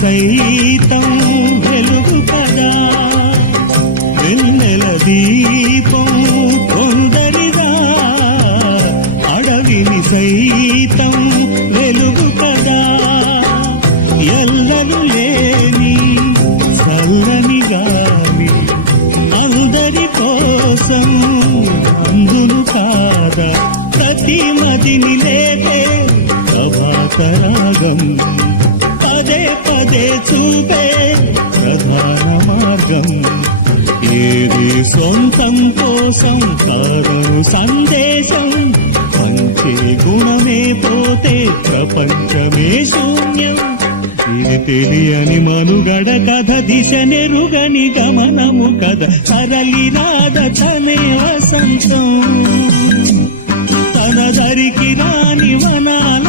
సైతం వెలుగు కదా, వెన్నెల దీపం కొందరిదా, అడవిని సైతం వెలుగు కదా, ఎల్లలు లేని చల్లని గాలి అందరి కోసం అందును కాదా, ప్రతి మదిని లేదే ప్రభాతరాగం, పదే పదే చూపే ప్రధాన మార్గం, ఏది సొంతం కోసం కాదను సందేశం, పంచే గుణమే పోతే ప్రపంచమే శూన్యం, ఇది తెలియని మనుగడ కథ, దిశ నెరుగని గమనము కథ, సరళి రాధ తనే వసంతం, తన దరికి రాని వనాల